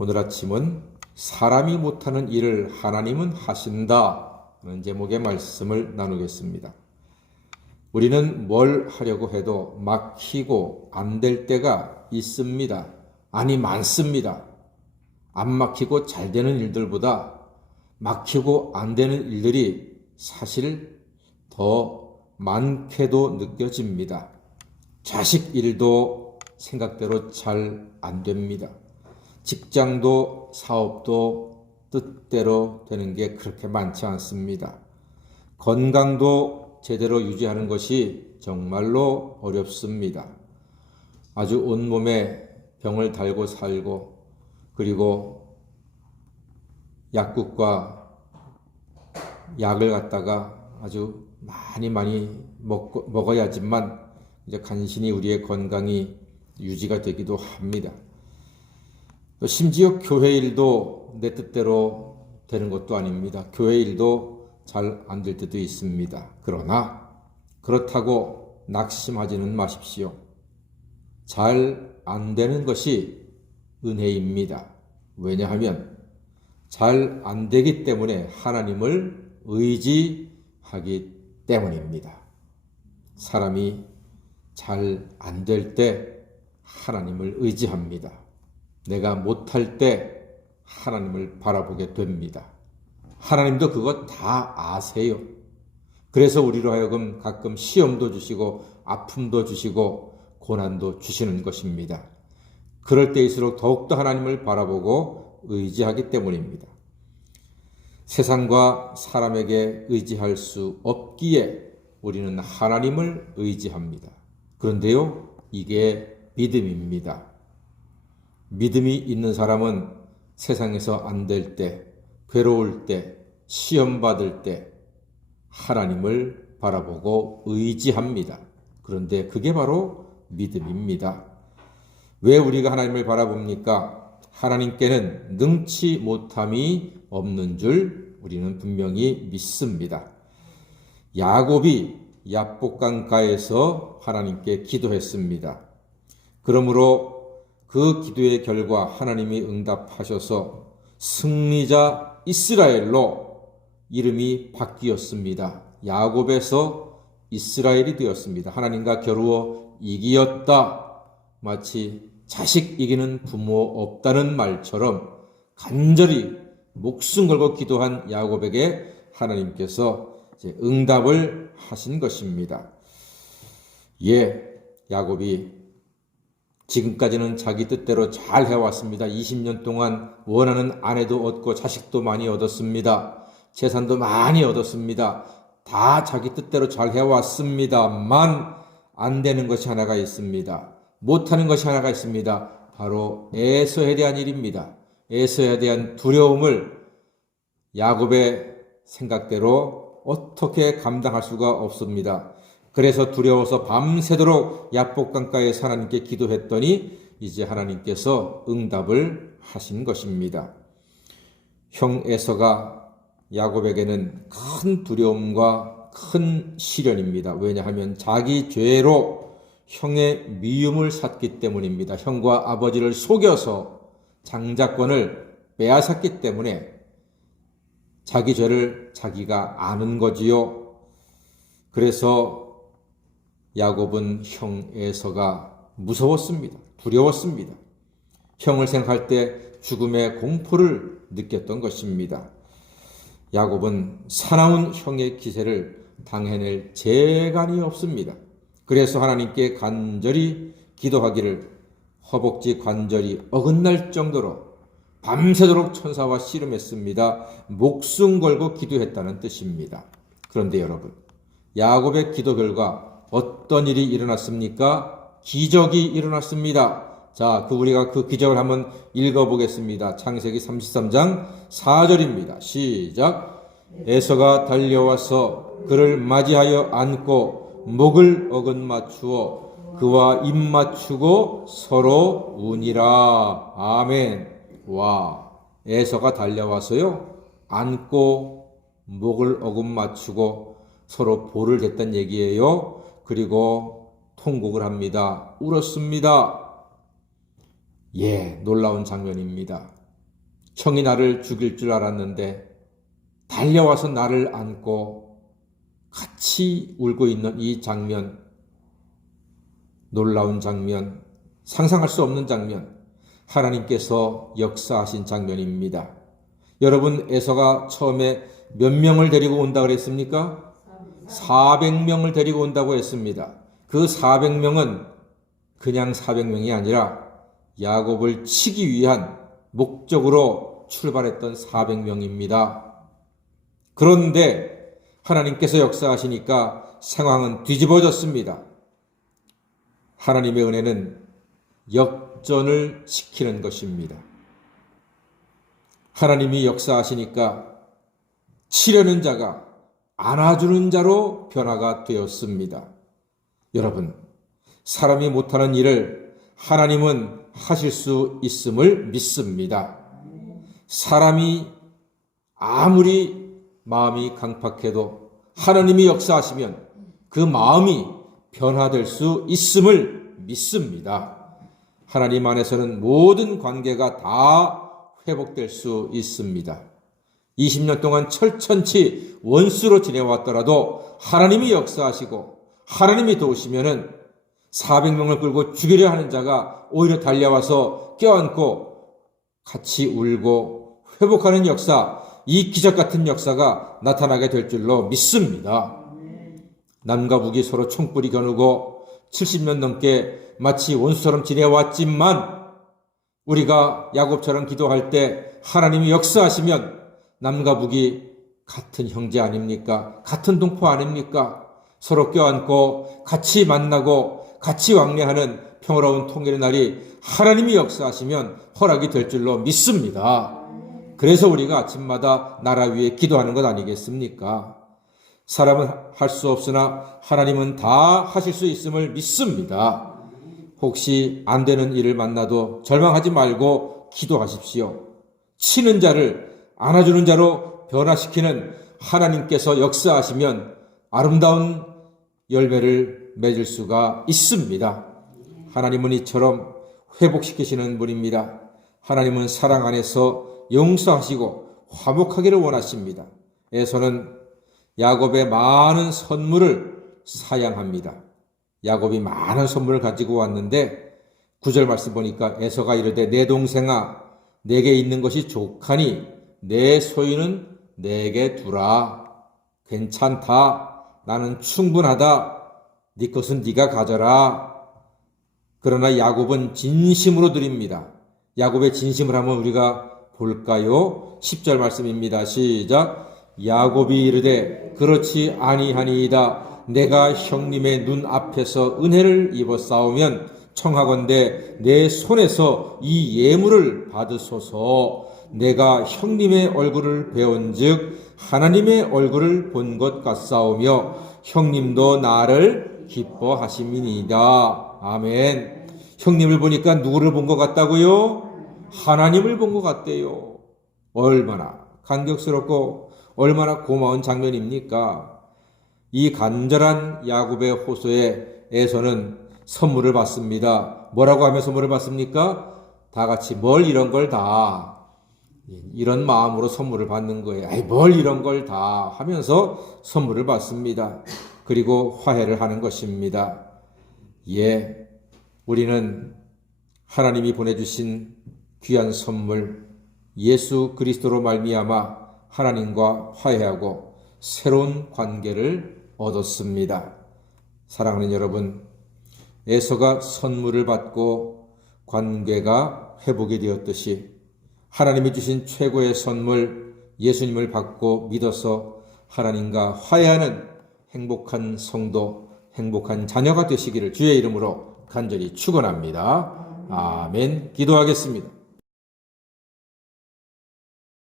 오늘 아침은 사람이 못하는 일을 하나님은 하신다 라는 제목의 말씀을 나누겠습니다. 우리는 뭘 하려고 해도 막히고 안 될 때가 있습니다. 아니 많습니다. 안 막히고 잘 되는 일들보다 막히고 안 되는 일들이 사실 더 많게도 느껴집니다. 자식 일도 생각대로 잘 안 됩니다. 직장도 사업도 뜻대로 되는 게 그렇게 많지 않습니다. 건강도 제대로 유지하는 것이 정말로 어렵습니다. 아주 온몸에 병을 달고 살고 그리고 약국과 약을 갖다가 아주 많이 먹어야지만 이제 간신히 우리의 건강이 유지가 되기도 합니다. 심지어 교회 일도 내 뜻대로 되는 것도 아닙니다. 교회 일도 잘 안 될 때도 있습니다. 그러나 그렇다고 낙심하지는 마십시오. 잘 안 되는 것이 은혜입니다. 왜냐하면 잘 안 되기 때문에 하나님을 의지하기 때문입니다. 사람이 잘 안 될 때 하나님을 의지합니다. 내가 못할 때 하나님을 바라보게 됩니다. 하나님도 그거 다 아세요. 그래서 우리로 하여금 가끔 시험도 주시고 아픔도 주시고 고난도 주시는 것입니다. 그럴 때일수록 더욱더 하나님을 바라보고 의지하기 때문입니다. 세상과 사람에게 의지할 수 없기에 우리는 하나님을 의지합니다. 그런데요, 이게 믿음입니다. 믿음이 있는 사람은 세상에서 안 될 때, 괴로울 때, 시험 받을 때 하나님을 바라보고 의지합니다. 그런데 그게 바로 믿음입니다. 왜 우리가 하나님을 바라봅니까? 하나님께는 능치 못함이 없는 줄 우리는 분명히 믿습니다. 야곱이 야복강가에서 하나님께 기도했습니다. 그러므로 그 기도의 결과 하나님이 응답하셔서 승리자 이스라엘로 이름이 바뀌었습니다. 야곱에서 이스라엘이 되었습니다. 하나님과 겨루어 이기었다. 마치 자식 이기는 부모 없다는 말처럼 간절히 목숨 걸고 기도한 야곱에게 하나님께서 응답을 하신 것입니다. 야곱이 지금까지는 자기 뜻대로 잘 해왔습니다. 20년 동안 원하는 아내도 얻고 자식도 많이 얻었습니다. 재산도 많이 얻었습니다. 다 자기 뜻대로 잘 해왔습니다만 안 되는 것이 하나가 있습니다. 못하는 것이 하나가 있습니다. 바로 에서에 대한 일입니다. 에서에 대한 두려움을 야곱의 생각대로 어떻게 감당할 수가 없습니다. 그래서 두려워서 밤새도록 야복강가에서 하나님께 기도했더니 이제 하나님께서 응답을 하신 것입니다. 형 에서가 야곱에게는 큰 두려움과 큰 시련입니다. 왜냐하면 자기 죄로 형의 미움을 샀기 때문입니다. 형과 아버지를 속여서 장자권을 빼앗았기 때문에 자기 죄를 자기가 아는 거지요. 그래서 야곱은 형 에서가 무서웠습니다. 두려웠습니다. 형을 생각할 때 죽음의 공포를 느꼈던 것입니다. 야곱은 사나운 형의 기세를 당해낼 재간이 없습니다. 그래서 하나님께 간절히 기도하기를 허벅지 관절이 어긋날 정도로 밤새도록 천사와 씨름했습니다. 목숨 걸고 기도했다는 뜻입니다. 그런데 여러분, 야곱의 기도 결과 어떤 일이 일어났습니까? 기적이 일어났습니다. 자, 우리가 그 기적을 한번 읽어보겠습니다. 창세기 33장 4절입니다. 시작. 에서가 달려와서 그를 맞이하여 안고 목을 어긋맞추어 그와 입 맞추고 서로 우니라. 아멘. 와, 에서가 달려와서요, 안고 목을 어긋맞추고 서로 볼을 댔단 얘기예요. 그리고 통곡을 합니다. 울었습니다. 놀라운 장면입니다. 형이 나를 죽일 줄 알았는데 달려와서 나를 안고 같이 울고 있는 이 장면, 놀라운 장면, 상상할 수 없는 장면, 하나님께서 역사하신 장면입니다. 여러분, 에서가 처음에 몇 명을 데리고 온다고 그랬습니까? 400명을 데리고 온다고 했습니다. 그 400명은 그냥 400명이 아니라 야곱을 치기 위한 목적으로 출발했던 400명입니다. 그런데 하나님께서 역사하시니까 상황은 뒤집어졌습니다. 하나님의 은혜는 역전을 시키는 것입니다. 하나님이 역사하시니까 치려는 자가 안아주는 자로 변화가 되었습니다. 여러분, 사람이 못하는 일을 하나님은 하실 수 있음을 믿습니다. 사람이 아무리 마음이 강팍해도 하나님이 역사하시면 그 마음이 변화될 수 있음을 믿습니다. 하나님 안에서는 모든 관계가 다 회복될 수 있습니다. 20년 동안 철천치 원수로 지내왔더라도 하나님이 역사하시고 하나님이 도우시면은 400명을 끌고 죽이려 하는 자가 오히려 달려와서 껴안고 같이 울고 회복하는 역사, 이 기적 같은 역사가 나타나게 될 줄로 믿습니다. 남과 북이 서로 총불이 겨누고 70년 넘게 마치 원수처럼 지내왔지만 우리가 야곱처럼 기도할 때 하나님이 역사하시면 남과 북이 같은 형제 아닙니까? 같은 동포 아닙니까? 서로 껴안고 같이 만나고 같이 왕래하는 평화로운 통일의 날이 하나님이 역사하시면 허락이 될 줄로 믿습니다. 그래서 우리가 아침마다 나라 위에 기도하는 것 아니겠습니까? 사람은 할 수 없으나 하나님은 다 하실 수 있음을 믿습니다. 혹시 안 되는 일을 만나도 절망하지 말고 기도하십시오. 치는 자를 안아주는 자로 변화시키는 하나님께서 역사하시면 아름다운 열매를 맺을 수가 있습니다. 하나님은 이처럼 회복시키시는 분입니다. 하나님은 사랑 안에서 용서하시고 화목하기를 원하십니다. 에서는 야곱의 많은 선물을 사양합니다. 야곱이 많은 선물을 가지고 왔는데 9절 말씀 보니까 에서가 이르되 내 동생아 내게 있는 것이 족하니 내 소유는 내게 두라. 괜찮다. 나는 충분하다. 네 것은 네가 가져라. 그러나 야곱은 진심으로 드립니다. 야곱의 진심을 한번 우리가 볼까요? 10절 말씀입니다. 시작. 야곱이 이르되 그렇지 아니하니이다. 내가 형님의 눈 앞에서 은혜를 입었사오면 청하건대 내 손에서 이 예물을 받으소서. 내가 형님의 얼굴을 배운즉 하나님의 얼굴을 본 것 같사오며 형님도 나를 기뻐하심이니이다. 아멘. 형님을 보니까 누구를 본 것 같다고요? 하나님을 본 것 같대요. 얼마나 감격스럽고 얼마나 고마운 장면입니까? 이 간절한 야곱의 호소에 에서는 선물을 받습니다. 뭐라고 하며 선물을 받습니까? 다 같이 뭘 이런 걸 다 이런 마음으로 선물을 받는 거예요. 아이 뭘 이런 걸 다 하면서 선물을 받습니다. 그리고 화해를 하는 것입니다. 예, 우리는 하나님이 보내주신 귀한 선물 예수 그리스도로 말미암아 하나님과 화해하고 새로운 관계를 얻었습니다. 사랑하는 여러분, 에서가 선물을 받고 관계가 회복이 되었듯이 하나님이 주신 최고의 선물 예수님을 받고 믿어서 하나님과 화해하는 행복한 성도, 행복한 자녀가 되시기를 주의 이름으로 간절히 축원합니다. 아멘. 기도하겠습니다.